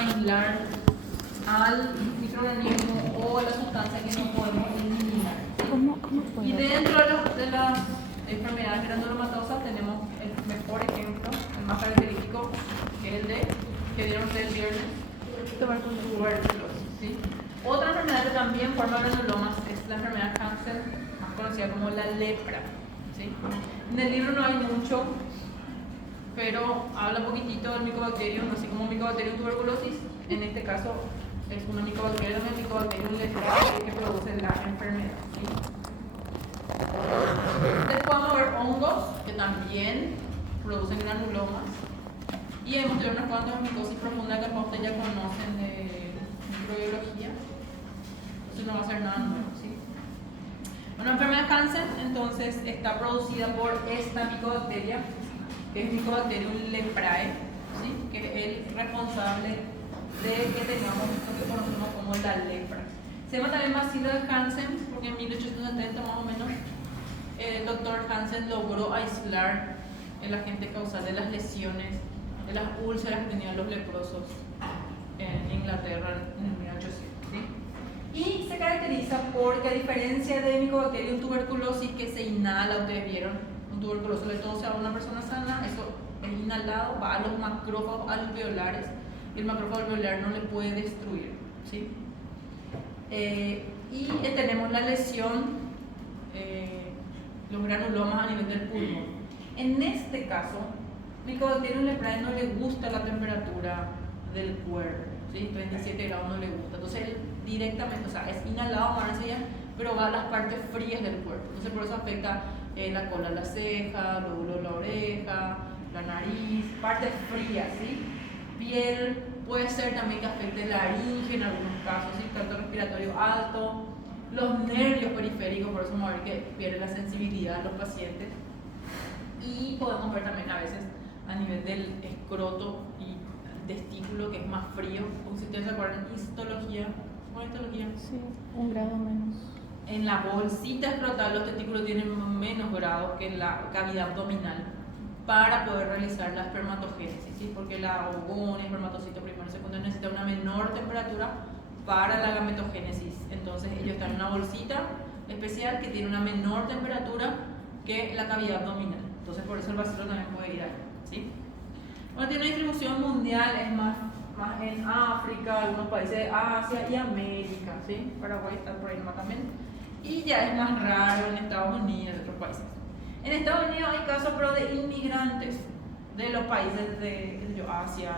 aislar al microorganismo o a la sustancia que no podemos eliminar. ¿Cómo puedo? Y dentro de las enfermedades granulomatosas tenemos el mejor ejemplo, el más característico, que es el de, que dieron ustedes el viernes, tuberculosis. ¿Sí? Otra enfermedad que también forma granulomas es la enfermedad Hansen, más conocida como la lepra. ¿Sí? En el libro no hay mucho, pero habla un poquitito del Mycobacterium, así como Mycobacterium tuberculosis. En este caso es una Mycobacterium, el Mycobacterium leprae, que produce la enfermedad. ¿Sí? Después vamos a ver hongos que también producen granulomas. Y hemos tenido unas cuantas micosis profundas que ustedes ya conocen de microbiología. Entonces no va a ser nada nuevo. ¿Sí? Una enfermedad Hansen entonces está producida por esta micobacteria, que es Mycobacterium leprae, ¿sí? Que es el responsable de que tengamos lo que conocemos como la lepra. Se llama también bacilo de Hansen porque en 1870 más o menos el doctor Hansen logró aislar el agente causal de las lesiones, de las úlceras que tenían los leprosos en Inglaterra en 1800. ¿Sí? Y se caracteriza porque, a diferencia de Mycobacterium tuberculosis que se inhala, ustedes vieron, un tuberculoso le tose a una persona sana, eso es inhalado, va a los macrófagos alveolares y el macrófago alveolar no le puede destruir. ¿Sí? Y tenemos la lesión, los granulomas a nivel del pulmón. En este caso, Mycobacterium leprae no le gusta la temperatura del cuerpo, ¿sí? 37 grados no le gusta. Entonces, él directamente, o sea, es inhalado, pero va a las partes frías del cuerpo. Entonces, por eso afecta la cola, la ceja, lóbulo, la oreja, la nariz, partes frías, ¿sí? Piel, puede ser también que afecte la laringe en algunos casos, ¿sí? Tracto respiratorio alto, los nervios periféricos, por eso vamos a ver que pierde la sensibilidad de los pacientes. Y podemos ver también a veces a nivel del escroto y testículo, que es más frío. Como si ustedes se acuerdan, histología. ¿Cuál es histología? Sí, 1 grado menos. En la bolsita escrotal los testículos tienen menos grados que en la cavidad abdominal para poder realizar la espermatogénesis, ¿sí? Porque la oogonia, espermatocito primario y secundario necesita una menor temperatura para la gametogénesis. Entonces ellos están en una bolsita especial que tiene una menor temperatura que la cavidad abdominal. Entonces por eso el bacilo también puede ir ahí, ¿sí? Bueno, tiene una distribución mundial, es más en África, algunos países de Asia y América, ¿sí? Paraguay está por ahí nomás también. Y ya es más raro en Estados Unidos y otros países. En Estados Unidos hay casos pero de inmigrantes de los países de Asia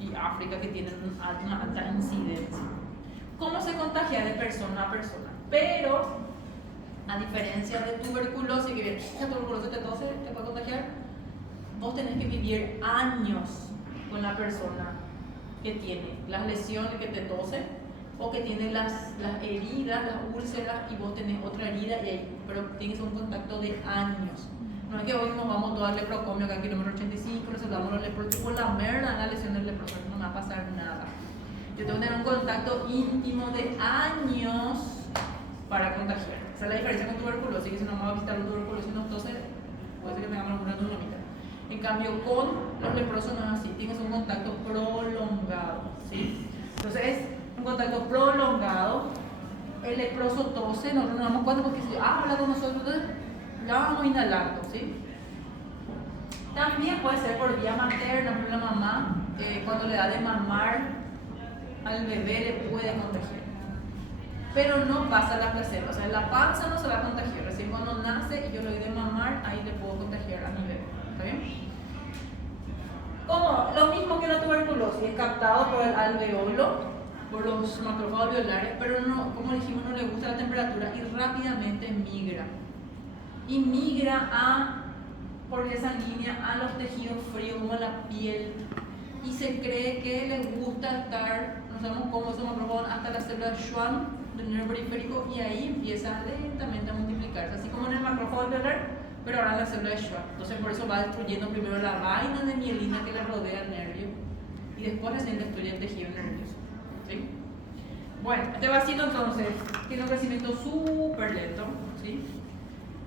y África que tienen una alta incidencia. ¿Cómo se contagia de persona a persona? Pero, a diferencia de tuberculosis, que la tuberculosis te tose, te puede contagiar, vos tenés que vivir años con la persona que tiene las lesiones, que te tose, o que tiene las heridas, las úlceras, y vos tenés otra herida, pero tienes un contacto de años. No es que hoy nos vamos todos al leprocomio acá en kilómetro 85, nos saludamos los leprosos, por la merda la lesión del leproso, no me va a pasar nada. Yo tengo que tener un contacto íntimo de años para contagiar. Esa es la diferencia con tuberculosis, que si no vamos a visitar los tuberculosis nos tose, puede ser que tengamos alguna neumonía. En cambio, con los leprosos no es así, tienes un contacto prolongado, ¿sí? Entonces es un contacto prolongado, el leproso tose, nosotros nos damos cuenta porque si habla con nosotros, entonces la vamos inhalando, ¿sí? También puede ser por vía materna, por la mamá, cuando le da de mamar al bebé le puede contagiar. Pero no pasa la placenta, o sea, en la panza no se va a contagiar, recién cuando nace y yo le doy de mamar, ahí le puedo contagiar a mi bebé, ¿está bien? Como lo mismo que la tuberculosis, es captado por el alveolo, por los macrófagos alveolares, pero no, como dijimos, no le gusta la temperatura y rápidamente migra. Y migra por vía sanguínea a los tejidos fríos como la piel. Y se cree que le gusta estar, no sabemos cómo, esos macrófagos hasta la célula de Schwann, del nervio periférico, y ahí empieza lentamente a multiplicarse, así como en el macrófago alveolar, pero ahora en la célula de Schwann. Entonces por eso va destruyendo primero la vaina de mielina que le rodea el nervio y después recién destruye el tejido nervioso. ¿Sí? Bueno, este vasito entonces tiene un crecimiento súper lento, ¿sí?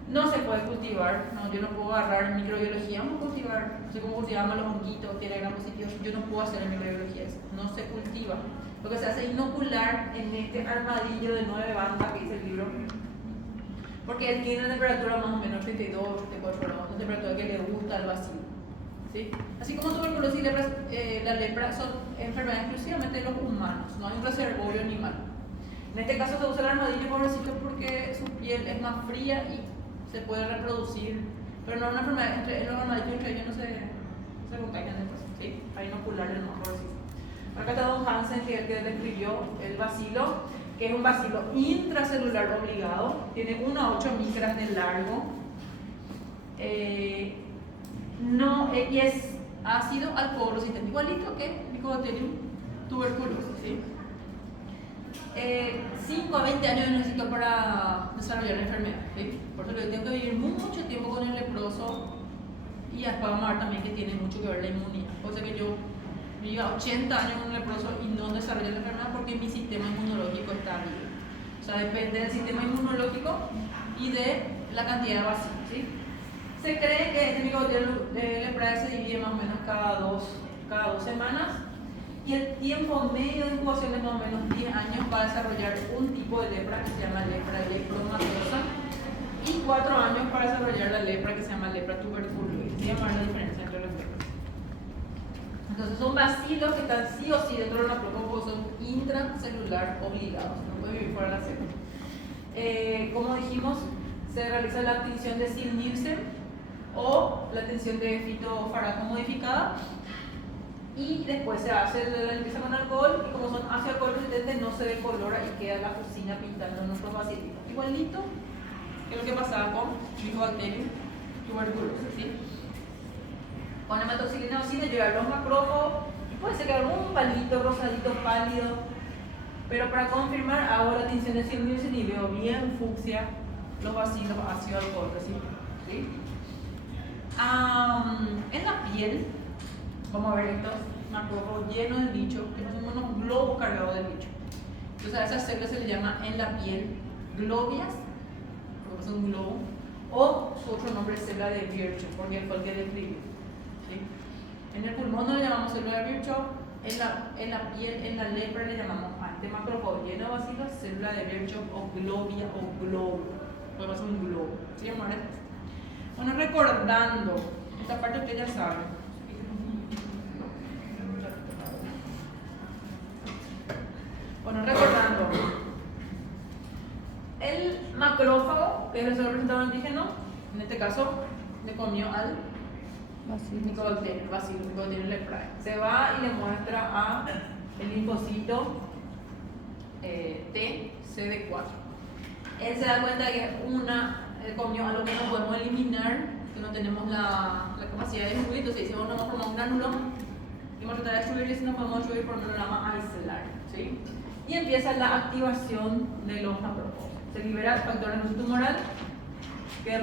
No se puede cultivar, no, yo no puedo agarrar en microbiología, vamos a cultivar, no sé cómo cultivamos los honguitos, tiene gran positivo, yo no puedo hacer en microbiología eso, no se cultiva. Lo que se hace es inocular en este armadillo de 9 bandas que dice el libro, porque él tiene una temperatura más o menos 32, 34 grados, una temperatura que le gusta al vacío. ¿Sí? Así como tuberculosis y lepra, la lepra son enfermedades exclusivamente de los humanos, no hay un reservorio animal. En este caso se usa el armadillo, pobrecito, porque su piel es más fría y se puede reproducir, pero no es una enfermedad, entre los armadillos entre ellos no se contagian después, ¿sí? Para inocularle no, pobrecito. Acá está Don Hansen, que describió el bacilo, que es un bacilo intracelular obligado, tiene 1 a 8 micras de largo, y es ácido alcohol sistémico, igualito que Mycobacterium tuberculosis, ¿sí? 5 a 20 años necesito para desarrollar la enfermedad, ¿sí? Por eso tengo que vivir mucho tiempo con el leproso, y después vamos a ver también que tiene mucho que ver la inmunidad. O sea que yo viva 80 años con un leproso y no desarrolle la enfermedad porque mi sistema inmunológico está bien. O sea, depende del sistema inmunológico y de la cantidad de vacilos, ¿sí? Se cree que este Mycobacterium leprae se divide más o menos cada dos semanas, y el tiempo medio de incubación es más o menos 10 años para desarrollar un tipo de lepra que se llama lepra lepromatosa, y 4 años para desarrollar la lepra que se llama lepra tuberculosis. ¿Sí? Vamos a ver la diferencia entre los lepras. Entonces son bacilos que están sí o sí dentro de la propia, porque son intracelular obligados, no pueden vivir fuera de la célula. Como dijimos, se realiza la tinción de Sil-Nielsen o la tinción de fitofaraco modificada, y después se hace la limpieza con alcohol, y como son ácido alcohol resistentes no se decolora y queda la cocina pintando en nuestros vasilitos. Igualito que lo que pasaba con Mycobacterium tuberculosis, ¿sí? Con hematoxilina ocina lleva los macrófagos y puede ser que algún palito rosadito pálido, pero para confirmar hago la tinción de Sil-Nielsen y veo bien fucsia los bacilos ácido alcohol resistentes, ¿sí? En la piel vamos a ver estos macrófagos llenos del bicho, que son unos globos cargados del bicho. Entonces a esas células se le llama en la piel globias, porque es un globo, o su otro nombre es célula de Virchow, porque fue el que describió, ¿sí? En el pulmón no le llamamos célula de Virchow, en la piel, en la lepra le llamamos a este macrófago lleno de bacilos célula de Virchow o globia o globo, porque es un globo, ¿sí, amores? Bueno, recordando, esta parte ustedes ya saben. Bueno, recordando, el macrófago, que es el representado antígeno, en este caso le comió al Mycobacterium leprae. Se va y le muestra a el linfocito T, CD4. Él se da cuenta que comió algo que no podemos eliminar, que no tenemos la capacidad de destruir, entonces dice, bueno, vamos a formar un granuloma y vamos a tratar de destruirlo, y si no podemos destruir por un granuloma aislar, ¿sí? Y empieza la activación de los macrófagos. Se libera el factor tumoral que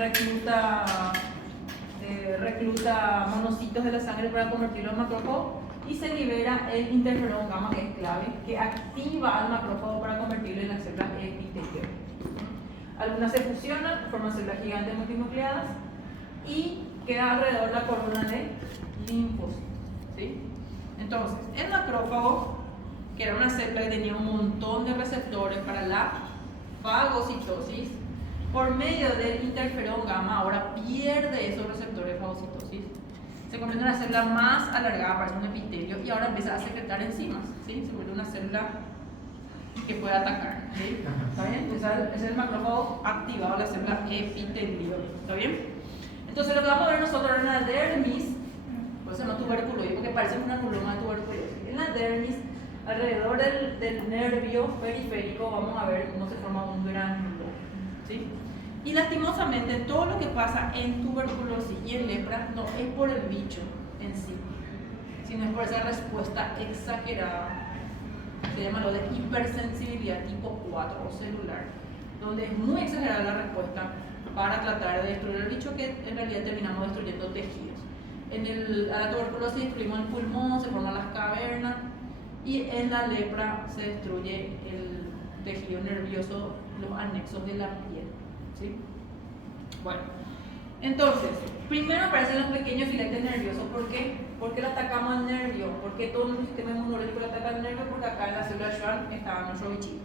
recluta monocitos de la sangre para convertirlo en macrófago, y se libera el interferón gamma, que es clave, que activa al macrófago para convertirlo en las células epiteliales. Algunas se fusionan, forman células gigantes multinucleadas y queda alrededor la corona de linfocitos, ¿sí? Entonces, el macrófago, que era una célula que tenía un montón de receptores para la fagocitosis, por medio del interferón gamma ahora pierde esos receptores de fagocitosis, se convierte en una célula más alargada, parece un epitelio, y ahora empieza a secretar enzimas, ¿sí? Se vuelve una célula que puede atacar, ¿sí? ¿Está bien? Ese es el macrófago activado, la célula epitelio, ¿está bien? Entonces lo que vamos a ver nosotros en la dermis, por eso no tuberculosis, porque parece una granuloma de tuberculosis. En la dermis, alrededor del nervio periférico, vamos a ver cómo se forma un granulo, ¿sí? Y lastimosamente todo lo que pasa en tuberculosis y en lepra no es por el bicho en sí, sino es por esa respuesta exagerada. Se llama lo de hipersensibilidad tipo 4 o celular, donde es muy exagerada la respuesta para tratar de destruir el bicho, que en realidad terminamos destruyendo tejidos. A la tuberculosis destruimos el pulmón, se forman las cavernas, y en la lepra se destruye el tejido nervioso, los anexos de la piel, ¿sí? Bueno, entonces, primero aparecen los pequeños filetes nerviosos. ¿Por qué? Porque le atacamos al nervio, porque todo el sistema inmunológico le ataca al acá en la célula de Schwann estaba nuestro bichito.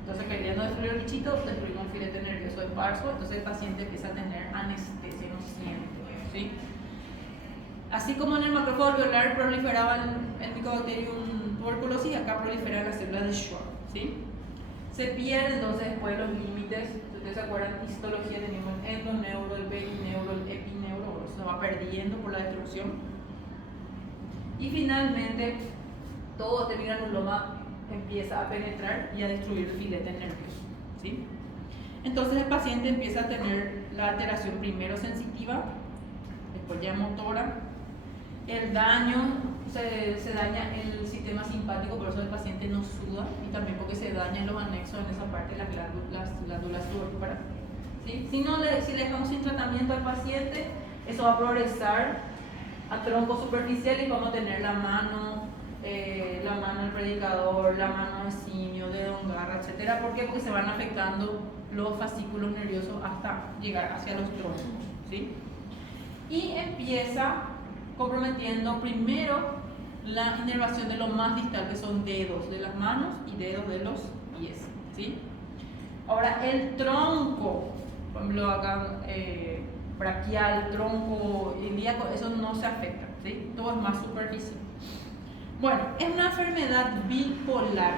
Entonces, queriendo destruir el bichito, destruimos un filete nervioso esparso, entonces el paciente empieza a tener anestesia, no siente, ¿sí? Así como en el macrófago alveolar proliferaba el Mycobacterium tuberculosis, acá proliferan las células de Schwann, ¿sí? Se pierde entonces después los límites. Si ustedes se acuerdan, histología tenemos el endoneuro, el perineuro, el epineuro, se va perdiendo por la destrucción. Y finalmente, todo este granuloma empieza a penetrar y a destruir el filete nervioso, ¿sí? Entonces el paciente empieza a tener la alteración primero sensitiva, después ya motora. El daño, se daña el sistema simpático, por eso el paciente no suda, y también porque se dañan los anexos en esa parte de las glándulas sudoríparas, ¿sí? Si le dejamos sin tratamiento al paciente, eso va a progresar a tronco superficial y vamos a tener la mano del predicador, la mano de simio, de Don Garra, etc. ¿Por qué? Porque se van afectando los fascículos nerviosos hasta llegar hacia los troncos, ¿sí? Y empieza comprometiendo primero la inervación de lo más distal, que son dedos de las manos y dedos de los pies, ¿sí? Ahora el tronco, por ejemplo acá braquial, tronco ilíaco, eso no se afecta, ¿sí? Todo es más superficial. Bueno, es una enfermedad bipolar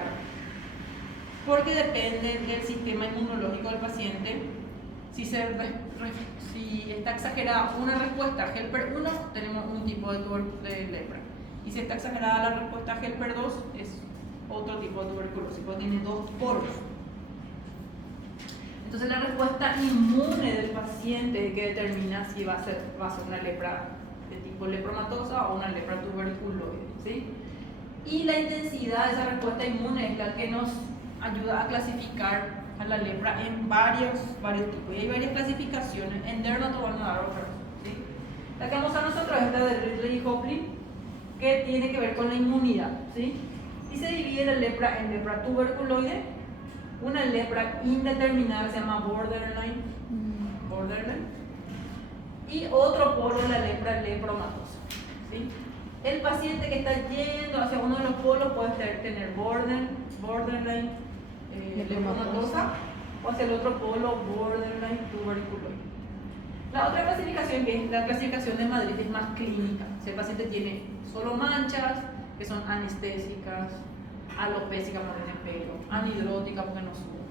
porque depende del sistema inmunológico del paciente. Si está exagerada una respuesta a HELPER 1, tenemos un tipo de lepra. Y si está exagerada la respuesta a HELPER 2, es otro tipo de tuberculosis, porque tiene dos polos. Entonces la respuesta inmune del paciente que determina si va a ser una lepra de tipo lepromatosa o una lepra tuberculoide, ¿sí? Y la intensidad de esa respuesta inmune es la que nos ayuda a clasificar a la lepra en varios tipos. Y hay varias clasificaciones. En DER no te van a dar otra, ¿sí? La que vamos a nosotros es la de Ridley y Hopley, que tiene que ver con la inmunidad, ¿sí? Y se divide la lepra en lepra tuberculoide, una lepra indeterminada que se llama borderline, y otro polo, la lepra lepromatosa, ¿sí? El paciente que está yendo hacia uno de los polos puede tener borderline lepromatosa o hacia el otro polo borderline tuberculoide. La otra clasificación, que es la clasificación de Madrid, es más clínica. Si el paciente tiene solo manchas, que son anestésicas, alopésicas porque tiene pelo, anhidrótica porque no suda,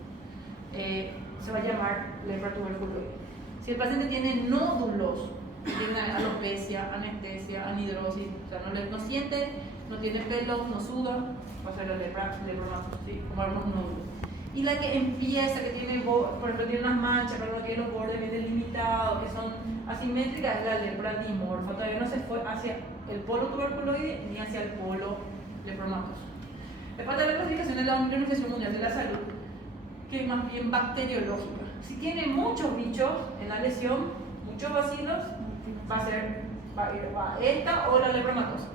se va a llamar lepra tuberculoide. Si el paciente tiene nódulos, tiene alopecia, anestesia, anhidrosis, o sea, no siente, no tiene pelo, no suda, va a ser la lepra lepromatosa, ¿sí? Como unos nódulos. Y la que empieza, que tiene, por ejemplo, tiene unas manchas, pero no tiene los bordes bien delimitados, que son asimétricas, es la lepra dimorfa. Todavía no se fue hacia el polo tuberculoide ni hacia el polo lepromatoso. Después de la clasificación de la Organización Mundial de la Salud, que es más bien bacteriológica. Si tiene muchos bichos en la lesión, muchos bacilos, va esta o la lepromatosa.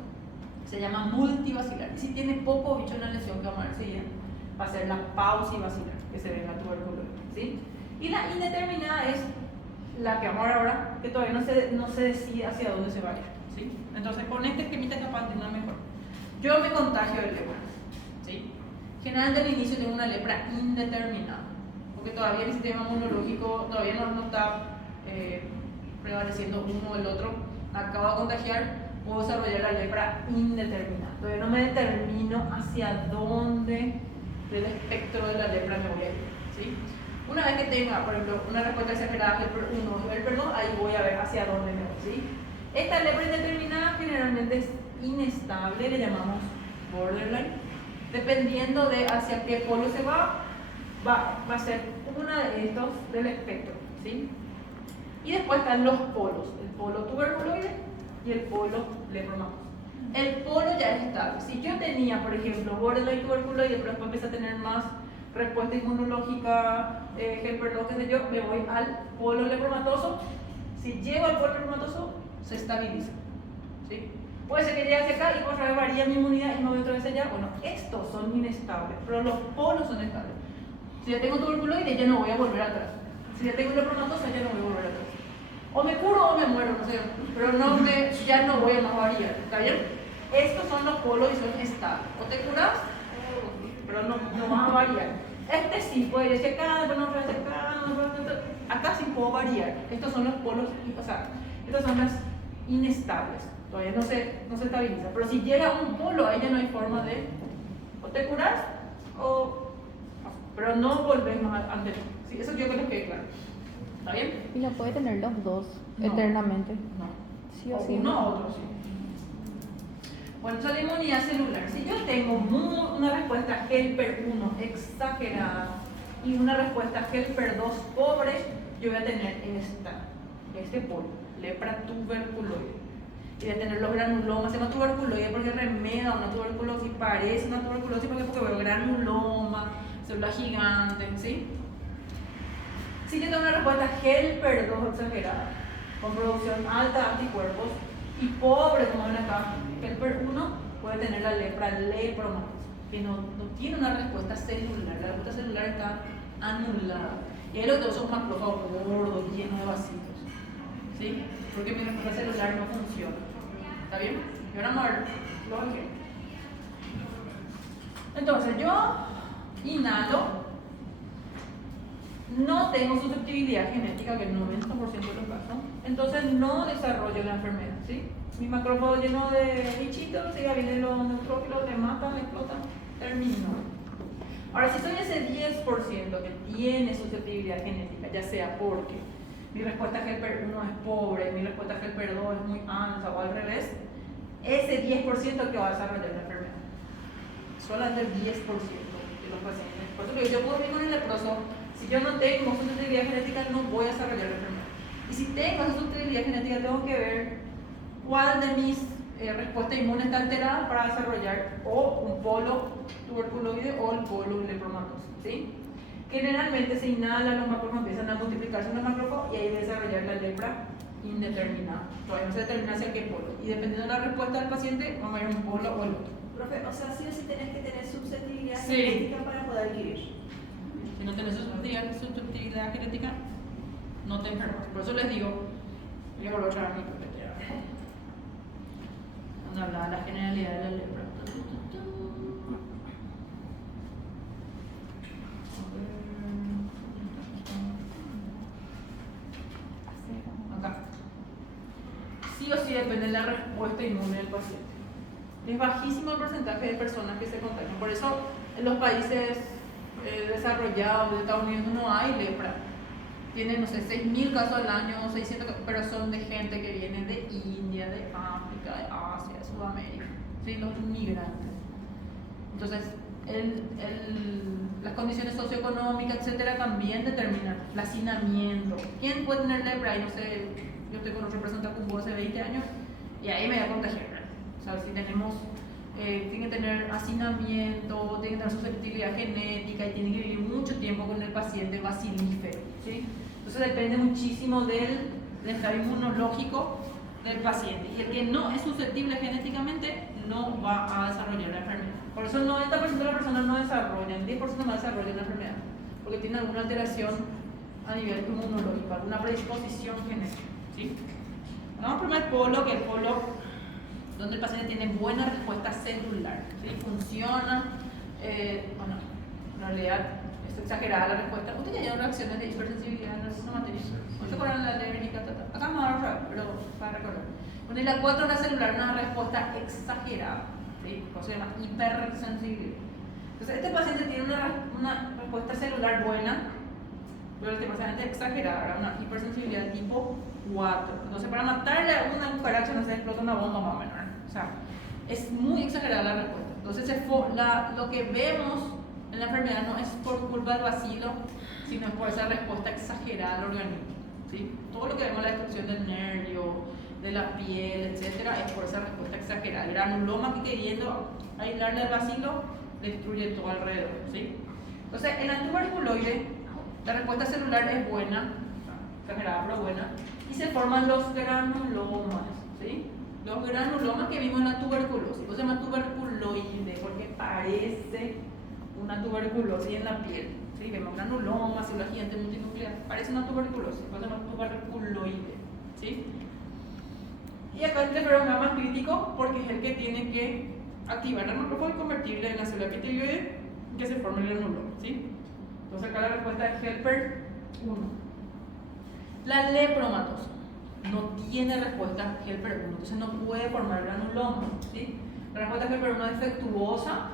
Se llama multivacilar. Y si tiene poco bicho en la lesión, que vamos a ver enseguida, va a ser la paucivacilar, que se ve en la tuberculosis, ¿sí? Y la indeterminada es la que vamos a ver ahora, que todavía no se decide hacia dónde se vaya, ¿sí? Entonces, con este esquemita capaz de entender mejor. Yo me contagio de lepra, ¿sí? Generalmente al inicio tengo una lepra indeterminada, porque todavía el sistema inmunológico todavía no está prevaleciendo uno o el otro. Acabo de contagiar, puedo desarrollar la lepra indeterminada. Todavía no me determino hacia dónde del espectro de la lepra me voy a ir, ¿sí? Una vez que tenga, por ejemplo, una respuesta exagerada HELPER 1 y HELPER 2, ahí voy a ver hacia dónde me voy, ¿sí? Esta lepra indeterminada generalmente es inestable, le llamamos borderline. Dependiendo de hacia qué polo se va a ser una de estos del espectro, ¿sí? Y después están los polos, el polo tuberculoide y el polo lepromatoso. El polo ya es estable. Si yo tenía, por ejemplo, borderline tuberculoide, pero después empecé a tener más respuesta inmunológica, HELPER 2, qué sé yo, me voy al polo lepromatoso. Si llego al polo lepromatoso, se estabiliza, ¿sí? Puede ser que llegue hacia acá y por otra vez varía mi inmunidad y me voy otra vez allá. Bueno, estos son inestables, pero los polos son estables. Si ya tengo tuberculoide, ya no voy a volver atrás. Si ya tengo lepromatosa, ya no voy a volver atrás. O me curo o me muero, no sé, pero ya no voy a más variar, ¿está bien? Estos son los polos y son estables. O te curas, pero no van a variar. Este sí puede ir secando, después no puede secando, acá sí puedo variar. Estos son los polos, o sea, estas son las inestables. Todavía no se estabiliza. Pero si llega un polo, ahí ya no hay forma de o te curas o. Pero no volvemos anterior. Sí, eso yo creo que es claro. ¿Está bien? Y no puede tener los dos No. eternamente. No. Sí o sí. Uno o otro, sí. Bueno, entonces la inmunidad celular. Si yo tengo una respuesta Helper 1 exagerada y una respuesta Helper 2 pobre, yo voy a tener este polo, lepra tuberculoide. Y voy a tener los granulomas, se llama tuberculoide porque remeda una tuberculosis, parece una tuberculosis porque veo granuloma, célula gigante, ¿sí? Si yo tengo una respuesta Helper 2 exagerada, con producción alta de anticuerpos, y pobre, como ven acá, Helper 1 puede tener la lepra lepromatis, que no tiene una respuesta celular, la respuesta celular está anulada. Y ahí los dos son macrófagos gordos, llenos de vasitos, ¿sí? Porque mi respuesta celular no funciona. ¿Está bien? Y ahora vamos a ver los ejemplos. Entonces, yo inhalo. No tengo susceptibilidad genética, que es el 90% de los casos, entonces no desarrollo la enfermedad, ¿sí? Mi macrófago lleno de bichitos, ¿sí? Vienen los neutrófilos, le matan, le explotan, termino. Ahora, si soy ese 10% que tiene susceptibilidad genética, ya sea porque mi respuesta Helper 1 es pobre, mi respuesta Helper 2 es muy alta o al revés, ese 10% que va a desarrollar la enfermedad. Solamente el 10% de los pacientes. Por eso que yo puedo vivir con el leproso. Si yo no tengo susceptibilidad genética, no voy a desarrollar la enfermedad. Y si tengo esa susceptibilidad genética, tengo que ver cuál de mis respuestas inmunes está alterada para desarrollar o un polo tuberculoide o el polo lepromatoso, ¿sí? Generalmente se inhala, los macrófagos empiezan a multiplicarse en los macrófagos y ahí va a desarrollar la lepra indeterminada. Todavía no se determina hacia qué polo. Y dependiendo de la respuesta del paciente, vamos a ver un polo o el otro. Profe, o sea, sí o sí tenés que tener susceptibilidad Sí. genética para poder vivir. Si no tenés susceptibilidad genética, no te enfermas. Por eso les digo, voy a volver otra vez mi perspectiva. Donde hablaba la generalidad de la lepra. Acá. Sí o sí depende de la respuesta inmune del paciente. Es bajísimo el porcentaje de personas que se contagian. Por eso en los países desarrollados de Estados Unidos no hay lepra. Tienen, no sé, 6.000 casos al año, 600, pero son de gente que viene de India, de África, de Asia, de Sudamérica, ¿sí? Los inmigrantes. Entonces, las condiciones socioeconómicas, etcétera, también determinan el hacinamiento. ¿Quién puede tener lepra? Y no sé, yo estoy con un representante con hace 20 años y ahí me voy a contagiar. O sea, si tenemos, tiene que tener hacinamiento, tiene que tener susceptibilidad genética y tiene que vivir mucho tiempo con el paciente bacilífero, ¿sí? Entonces depende muchísimo del estado inmunológico del paciente. Y el que no es susceptible genéticamente no va a desarrollar la enfermedad. Por eso el 90% de las personas no desarrollan, el 10% no desarrollan la enfermedad, porque tiene alguna alteración a nivel inmunológico, alguna predisposición genética, ¿sí? Vamos al primer polo, que es el polo donde el paciente tiene buena respuesta celular, ¿sí? Funciona, bueno, en realidad es exagerada la respuesta. Usted ya tiene reacciones de hipersensibilidad en la materia. No se acuerdan la alérgica, acá vamos a ver otra vez, pero para recordar. Bueno, y la 4 la celular, una respuesta exagerada, ¿sí? O se llama hipersensibilidad. Entonces, este paciente tiene una respuesta celular buena, pero el paciente es exagerada, una hipersensibilidad tipo 4. Entonces, para matarle a una cucaracha no se explota una bomba más o menos. O sea, es muy exagerada la respuesta. Entonces, lo que vemos en la enfermedad no es por culpa del bacilo, sino por esa respuesta exagerada al organismo, ¿sí? Todo lo que vemos, la destrucción del nervio, de la piel, etcétera, es por esa respuesta exagerada. El granuloma que queriendo aislarle al bacilo destruye todo alrededor, ¿sí? Entonces, en la tuberculoide, la respuesta celular es buena, exagerada pero buena, y se forman los granulomas, ¿sí? Los granulomas que vimos en la tuberculosis, se llama tuberculoide porque parece una tuberculosis en la piel, ¿sí? Vemos granulomas, células gigantes multinucleares, parece una tuberculosis, se llama tuberculoide, ¿sí? Y acá el interferón más crítico porque es el que tiene que activar el macrófago y convertirle en la célula epitelioide y que se forme el granulo, ¿sí? Entonces acá la respuesta es Helper 1. La lepromatosa no tiene respuesta Helper 1, entonces no puede formar granuloma, ¿sí? La respuesta Helper 1 es defectuosa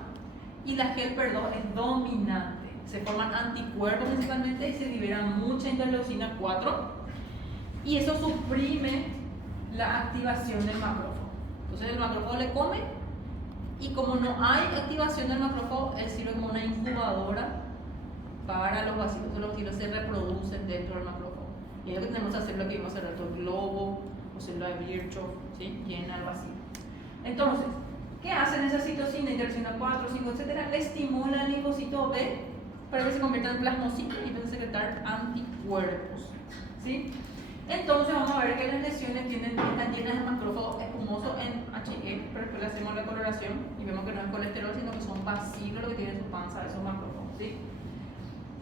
y la Helper 2 es dominante. Se forman anticuerpos principalmente y se libera mucha interleucina 4 y eso suprime la activación del macrófago. Entonces el macrófago le come y como no hay activación del macrófago, él sirve como una incubadora para los bacilos. Los bacilos se reproducen dentro del macrófago. Y es lo que tenemos que hacer, lo que vimos hacer el globo o célula de Virchow, ¿sí? Llena el vacío. Entonces, ¿qué hacen esas citocinas, interleucina 4, 5, etcétera? Le estimulan el linfocito B para que se convierta en plasmocitos y empiecen a secretar anticuerpos, ¿sí? Entonces vamos a ver que las lesiones están llenas de macrófago espumoso en HE, pero después le hacemos la coloración y vemos que no es colesterol, sino que son bacilos lo que tienen en su panza, esos macrófagos, ¿sí?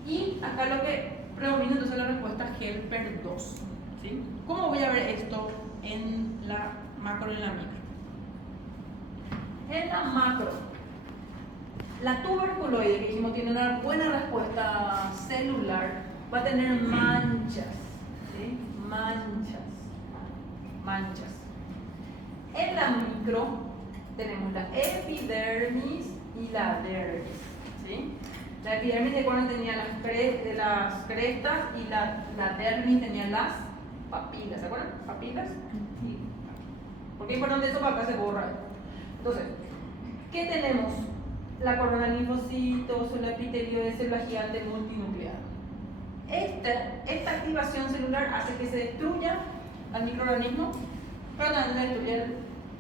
Y acá lo que predomina entonces la respuesta Helper 2, ¿sí? ¿Cómo voy a ver esto en la macro y en la micro? En la macro, la tuberculoide que dijimos tiene una buena respuesta celular, va a tener manchas, ¿sí? Manchas. En la micro tenemos la epidermis y la dermis, ¿sí? La epidermis de cuando tenía las crestas y la dermis tenía las papilas, ¿se acuerdan? Papilas. Sí. ¿Por qué es importante eso? Para acá se borra. Entonces, ¿qué tenemos? La corona de linfocitos, la epitelioide, célula gigante multinuclear. Esta activación celular hace que se destruya al microorganismo, pero también destruye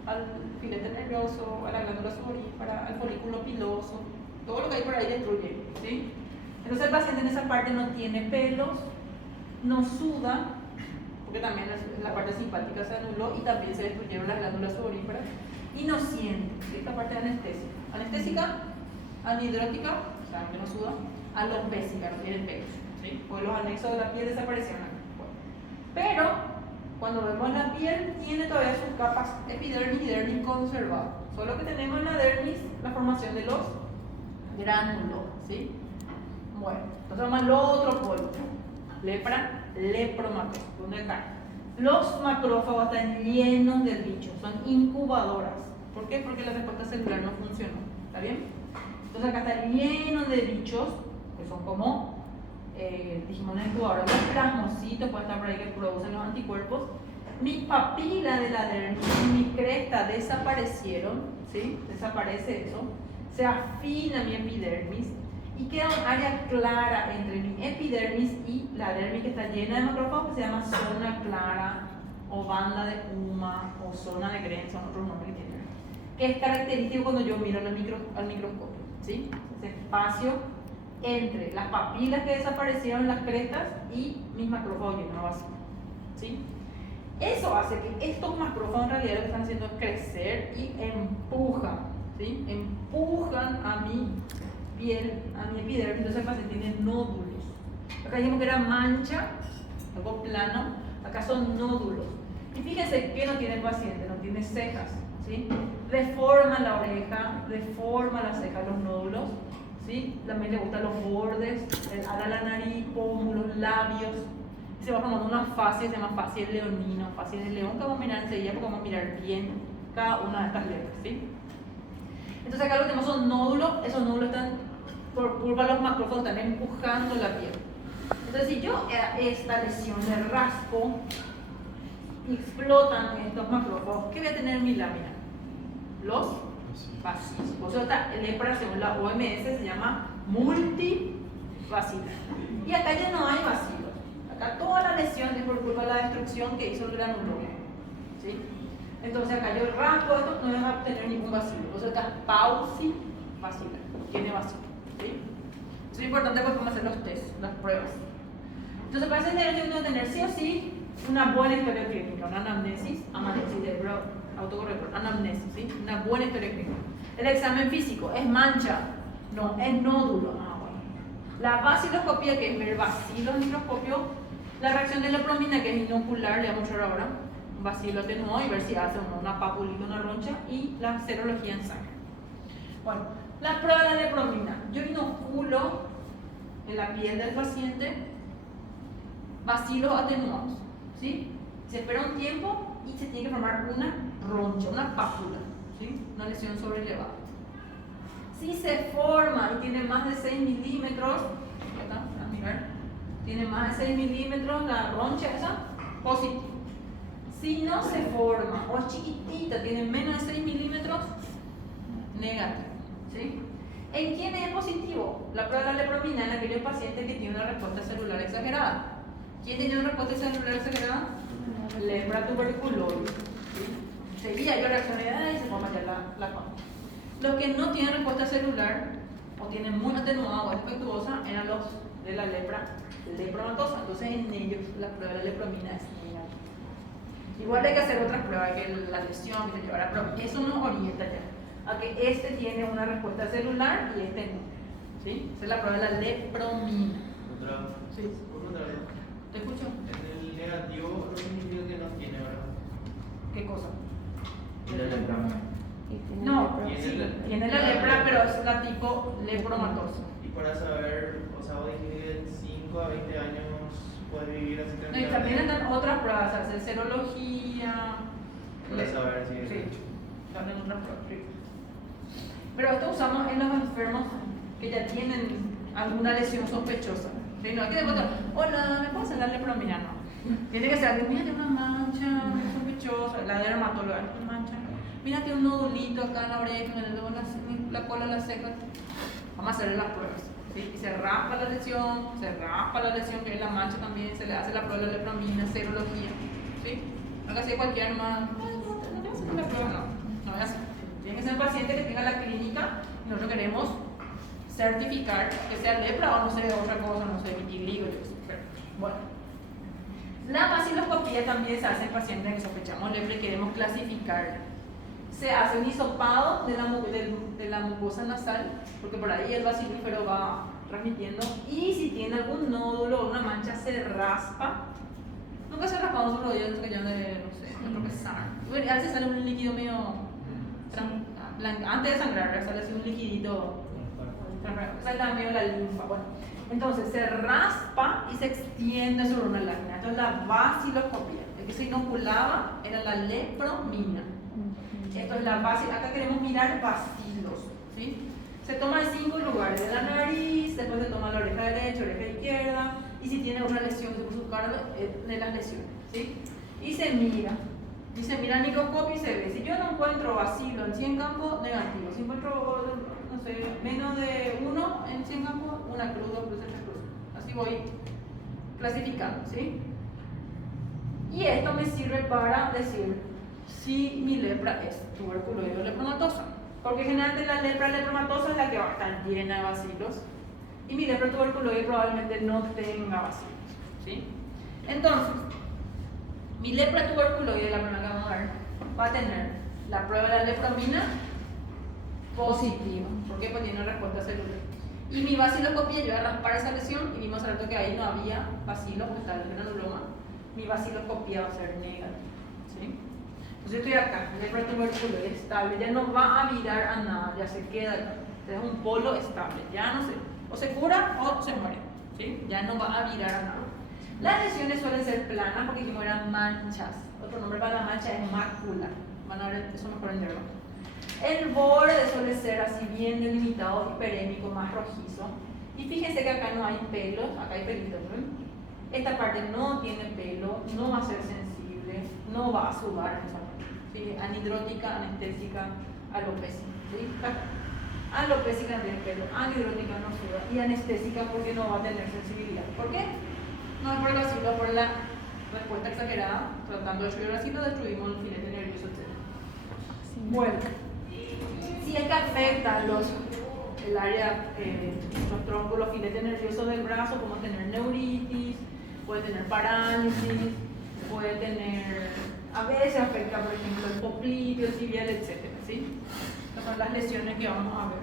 al filete nervioso, a la glándula sudorípara, al folículo piloso, todo lo que hay por ahí destruye, ¿sí? Entonces el paciente en esa parte no tiene pelos, no suda, porque también la parte simpática se anuló y también se destruyeron las glándulas sudoríparas, y no siente, esta parte de anestesia. Anestésica, anhidrótica, o sea, que no suda, alopésica, no tiene pelos, ¿sí? Porque los anexos de la piel desaparecieron aquí. Bueno. Pero cuando vemos la piel, tiene todavía sus capas epidermis y dermis conservadas. Solo que tenemos en la dermis la formación de los gránulos, ¿sí? Bueno, entonces vamos al otro polo. Lepra, lepromatófagos. ¿Dónde están? Los macrófagos están llenos de bichos, son incubadoras. ¿Por qué? Porque la respuesta celular no funcionó. ¿Está bien? Entonces acá está lleno de bichos, que son como, dijimos, una incubadora. Los plasmocitos pueden estar por ahí que producen los anticuerpos. Mis papilas de la dermis y mi cresta desaparecieron, ¿sí? Desaparece eso. Se afina mi epidermis y queda un área clara entre mi epidermis y la dermis que está llena de macrófagos que se llama zona clara o banda de Huma o zona de Gren, son otros nombres que tienen, que es característico cuando yo miro al microscopio, ¿sí? Ese espacio entre las papilas que desaparecieron, las crestas y mis macrófagos llenos de vacío, ¿sí? Eso hace que estos macrófagos en realidad lo que están haciendo es crecer y empujan, ¿sí? Empujan a mi piel, a mi epidermis, entonces el paciente tiene nódulos. Acá dijimos que era mancha, algo plano, acá son nódulos. Y fíjense que no tiene el paciente, no tiene cejas, ¿sí? Deforma la oreja, deforma la ceja, los nódulos, ¿sí? También le gustan los bordes, ala la nariz, pómulos, labios. Y se va formando una fascia, se llama fascia leonina, fascia de león, que vamos a mirar enseguida porque vamos a mirar bien cada una de estas letras, ¿sí? Entonces acá lo que tenemos son nódulos, esos nódulos están, por culpa de los macrófagos, están empujando la piel. Entonces si yo a esta lesión le raspo y explotan estos macrófagos, ¿qué voy a tener en mi lámina? Los vacíos. Por eso esta lepra, según la OMS, se llama multivacilar. Y acá ya no hay vacilos. Acá toda la lesión es por culpa de la destrucción que hizo el granuloma, ¿sí? Entonces acá yo raspo esto, no voy a obtener ningún vacilo. Entonces acá pausivacilar, tiene vacilo, ¿sí? Eso es importante porque vamos a hacer los test, las pruebas. Entonces para ese derecho tengo que tener sí o sí una buena historia clínica, una anamnesis, autocorrector, anamnesis, ¿sí? Una buena historia clínica. El examen físico, ¿es mancha? No, es nódulo. Bueno. La vaciloscopía, que es ver vacilos en microscopio. La reacción de la promina, que es inocular, le vamos a mostrar ahora. un bacilo atenuado y ver si hace una papulita, una roncha y la serología en sangre. Bueno, la prueba de la lepromina. Yo inoculo en la piel del paciente bacilos atenuados, ¿sí? Se espera un tiempo y se tiene que formar una roncha, una pápula, ¿sí? Una lesión sobrelevada. Si se forma y tiene más de 6 milímetros, tiene más de 6 milímetros la roncha esa, positivo. Si no se forma o es chiquitita, tiene menos de 6 milímetros, negativo, ¿sí? ¿En quién es positivo? La prueba de la lepromina en aquellos pacientes que tienen una respuesta celular exagerada. ¿Quién tiene una respuesta celular exagerada? Lepra tuberculosis, ¿sí? Seguía yo reaccioné y se forma ya la concha. Los que no tienen respuesta celular o tienen muy atenuada o defectuosa eran los de la lepra lepromatosa. Entonces en ellos la prueba de la lepromina es negativa. Igual hay que hacer otras pruebas, que la lesión que te llevará, pero eso nos orienta ya a que este tiene una respuesta celular y este no, ¿sí? Esa es la prueba de la lepromina. Sí. ¿Te escucho? En el negativo no significa que no tiene, ¿verdad? ¿Qué cosa? La lepra. No, ¿Tiene sí, la- tiene la lepra, pero es la tipo lepromatosa. Y para saber, o sea, vos dijiste que de 5 a 20 años puedes vivir así No, y tranquilamente. también están otras pruebas, hacer serología. Para saber si Sí, también otras pruebas. Sí. Pero esto usamos en los enfermos que ya tienen alguna lesión sospechosa. ¿Sí? No hay que demostrar, hola, ¿me puedo hacer la lepromina? No. Tiene que ser alguien, mira, tiene una mancha sospechosa, la dermatóloga, una mancha. Mira, tiene un nodulito acá en la oreja, en el dedo, la cola, la ceja. Vamos a hacerle las pruebas. ¿Sí? Y se raspa la lesión, que es la mancha también, se le hace la prueba de lepromina, serología. ¿Sí? No que sea cualquier más, no te vas a hacer la prueba, no voy a hacer. Tiene que ser un paciente que tenga la clínica y nosotros queremos certificar que sea lepra o no sé, otra cosa, no sé, vitiligo, yo qué sé. Pero, bueno. La vaciloscopía también se hace en pacientes que sospechamos lepra y queremos clasificar. Se hace un hisopado de la mucosa nasal, porque por ahí el bacilífero va transmitiendo, y si tiene algún nódulo o una mancha se raspa. Nunca se raspa un solo día, que yo de, no sé, de tropezar. Bueno, a veces sale un líquido medio antes de sangrar, sale así un liquidito. Esa es la linfa. Bueno, entonces se raspa y se extiende sobre una lámina. Esto es la vaciloscopía. El que se inoculaba era la lepromina. Esto es la base. Acá queremos mirar bacilos, ¿sí? Se toma en 5 lugares: de la nariz, después se toma la oreja derecha, oreja izquierda, y si tiene una lesión de su cara, de las lesiones, ¿sí? Y se mira al microscopio y se ve. Si yo no encuentro bacilo en 100 campos, negativo. Si encuentro, no sé, menos de 1 en 100 campos, una cruz, 2 cruces, 3 cruces. Así voy clasificando, ¿sí? Y esto me sirve para decir si mi lepra es tuberculoide o lepromatosa. Porque generalmente la lepra lepromatosa es la que va a estar llena de bacilos. Y mi lepra tuberculoide probablemente no tenga bacilos, ¿sí? Entonces, mi lepra tuberculoide, la primera que vamos a ver, va a tener la prueba de la lepromina positiva. ¿Por qué? Porque tiene una respuesta celular. Y mi vaciloscopía, yo voy a raspar esa lesión y vimos al rato que ahí no había bacilo, pues estaba el granuloma. Mi vaciloscopía va a ser negativa, ¿sí? Entonces yo estoy acá, lepra tuberculoide estable, ya no va a virar a nada, ya se queda acá. Es un polo estable, ya no se, o se cura o se muere, ¿sí? Ya no va a virar a nada. Las lesiones suelen ser planas porque como eran manchas. Otro nombre para la mancha es mácula. Van a ver eso mejor en verlo. El borde suele ser así bien delimitado, hiperémico, más rojizo. Y fíjense que acá no hay pelos, acá hay pelitos, ¿no? Esta parte no tiene pelo, no va a ser sensible, no va a sudar en esa parte, ¿sí? Anhidrótica, anestésica, alopésica, ¿sí? Alopésica no tiene pelo, anhidrótica no suda y anestésica porque no va a tener sensibilidad. ¿Por qué? No es por el bacilo, por la respuesta exagerada. Tratando de destruir el bacilo, destruimos el filete nervioso, etc. Sí. Bueno, si es que afecta el área, los troncos, los filetes nerviosos del brazo, como tener neuritis, puede tener parálisis, puede tener, a veces afecta, por ejemplo, el popliteo, el tibial, etc. ¿Sí? Estas son las lesiones que vamos a ver.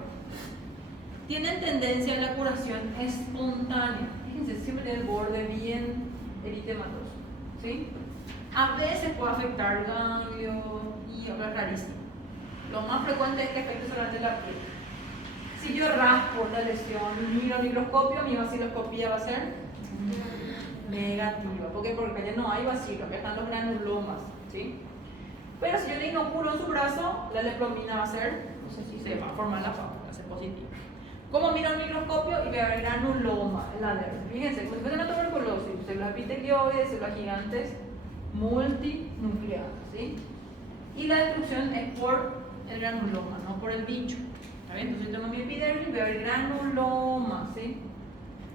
Tienen tendencia a la curación espontánea. Fíjense, siempre tiene el borde bien eritematoso, ¿sí? A veces puede afectar ganglios y ahora es rarísimo. Lo más frecuente es que afecte solamente la piel. Si yo raspo la lesión y miro al microscopio, mi vaciloscopía va a ser negativa. ¿Por qué? Porque allá no hay vacilo, acá están los granulomas, ¿sí? Pero si yo le inoculo en su brazo, la lepromina va a ser, no sé si se va a formar la fábula, va a ser positiva. ¿Cómo miro el microscopio? Y voy a ver granuloma en la dermis. Fíjense, como si fuera una tuberculosis, células epitelioides, células gigantes, multinucleadas, ¿sí? Y la destrucción es por el granuloma, no por el bicho. ¿Está bien? Entonces yo tengo mi epidermis y voy a ver granuloma, ¿sí?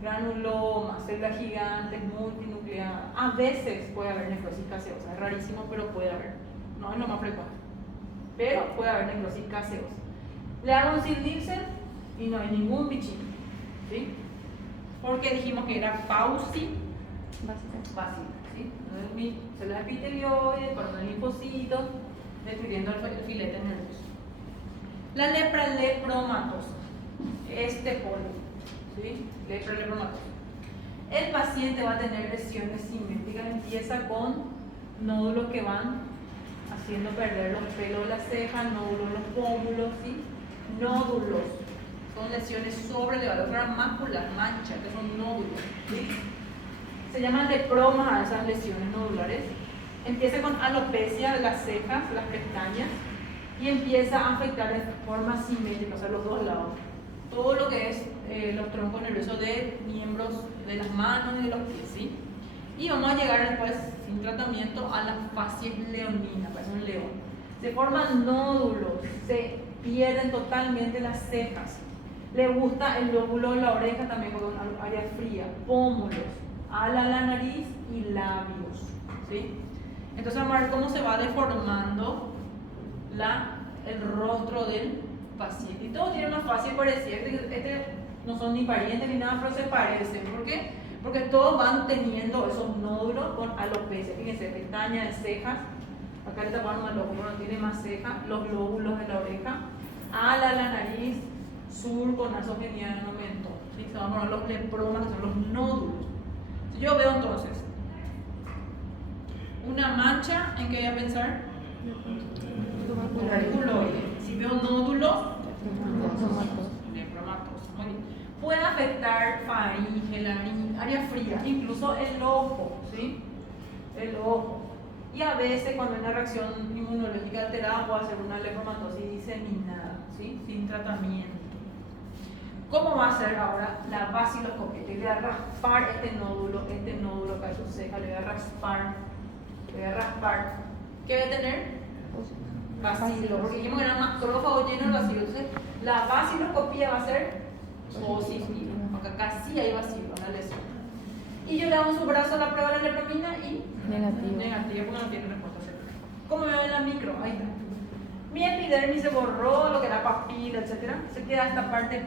Granuloma, células gigantes, multinucleadas. A veces puede haber necrosis gaseosa, es rarísimo, pero puede haber. No es lo más frecuente, pero puede haber necrosis gaseosa. Le hago un Sid Nielsen y no hay ningún bichito, ¿sí? Porque dijimos que era Pauci bacillus, ¿sí? Entonces mi células epitelioides, con los linfocitos, destruyendo el filete nervioso. La lepra lepromatosa, este polo, ¿sí? Lepra lepromatosa. El paciente va a tener lesiones simétricas, empieza con nódulos que van haciendo perder los pelos de la ceja, nódulos en los pómulos, ¿sí? Nódulos, son lesiones sobrelevadas, otras máculas, manchas, que son nódulos, ¿sí? Se llaman lepromas a esas lesiones nodulares. Empieza con alopecia de las cejas, las pestañas, y empieza a afectar de forma simétrica, o sea, los dos lados. Todo lo que es los troncos nerviosos de miembros de las manos y de los pies, ¿sí? Y vamos a llegar después, sin tratamiento, a la facies leonina, parece un león. Se forman nódulos, se pierden totalmente las cejas. Le gusta el lóbulo de la oreja también, con un área fría, pómulos, ala, la nariz y labios, ¿sí? Entonces vamos a ver cómo se va deformando el rostro del paciente. Y todos tienen una facie parecida. No son ni parientes ni nada, pero se parecen. ¿Por qué? Porque todos van teniendo esos nódulos con alopecia. Fíjense, pestañas, cejas. Acá le tapamos el ojo, no tiene más cejas. Los lóbulos de la oreja. Ala, la nariz. Surco, nasogeniano, mentón. ¿Sí? Se van a poner los lepromas, que son los nódulos. Si yo veo entonces una mancha, ¿en qué voy a pensar? Tuberculoide. Si veo nódulos, lepromatosa. Muy bien. Puede afectar faringe, laringe, área fría, incluso el ojo, ¿sí? El ojo. Y a veces cuando hay una reacción inmunológica alterada puede hacer una lepromatosis diseminada, ¿sí? Sin tratamiento. ¿Cómo va a ser ahora la vaciloscopia? Le voy a raspar este nódulo acá en su ceja, le voy a raspar. ¿Qué debe tener? Bacilo, porque dijimos que era macrófago lleno de bacilo. Entonces, la vaciloscopia va a ser positiva, porque acá sí hay bacilo, una lesión. Y yo le hago en su brazo la prueba de la lepromina y negativa porque no tiene respuesta celular. ¿Cómo me ve en la micro? Ahí está. Mi epidermis se borró, lo que era papila, etc. Se queda esta parte